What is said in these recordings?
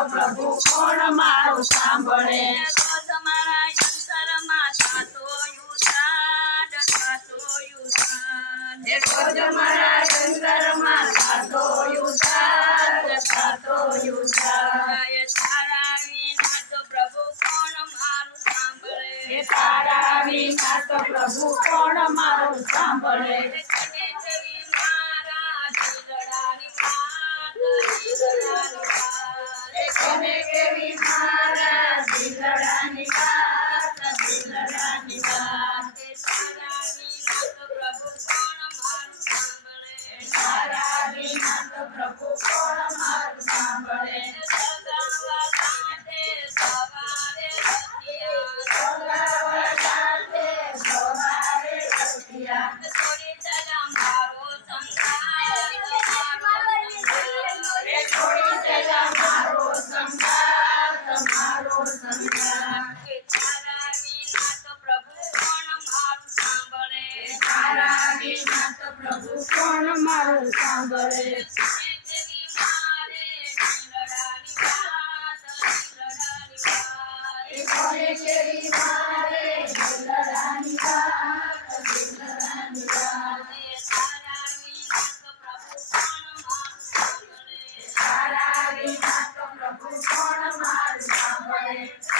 તો પ્રભુ કોણ મારું સાંભળે તમારા અંતરમાં થાતો યુસાદ મારા અંતરમાં થાતો યુસાદ તારા વિના તો પ્રભુ કોણ મારું સાંભળે તારા વિના તો પ્રભુ કોણ મારું સાંભળે કોને કેવી મારા દિલડાની વાત દિલડાની વાત તારા વિના તો પ્રભુ કોણ મારું સાંભળે પ્રભુ કોણ મારું સાંભળે કોને કેવી મારે દિલડાની વાત દિલડાની વાત તારા વિના તો પ્રભુ કોણ મારું સાંભળે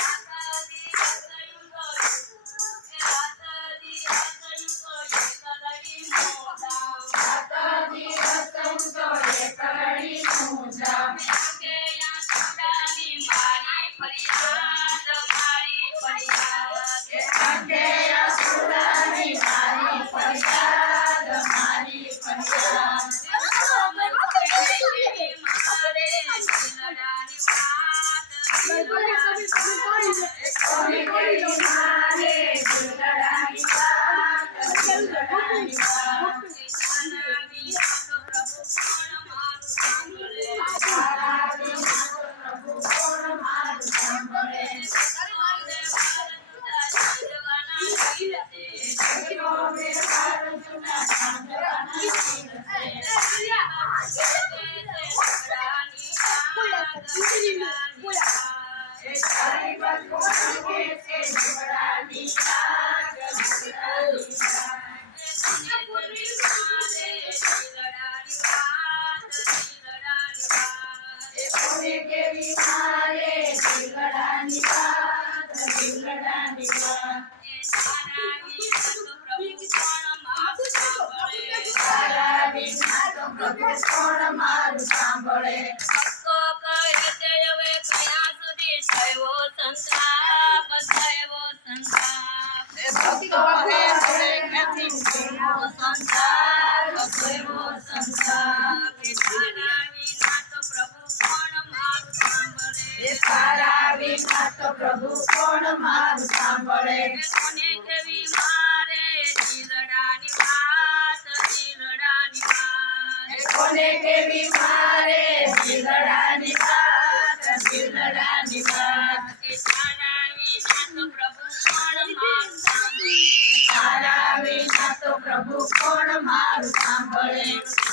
કેવી મારે દિલડાની વાત દિલડાની વાત તારા વિના તો પ્રભુ કોણ મારું સાંભળે ભક્તો હવે નથી થયો સંસાર થયો સંસાર તારા વિના તો પ્રભુ કોણ મારું સાંભળે કોને કેવી મારે દિલડાની વાત કોને કેવી મારે દિલડાની વાત દિલડાની વાત તારા વિના તો પ્રભુ કોણ મારું સાંભળે તારા વિના તો પ્રભુ કોણ મારું સાંભળે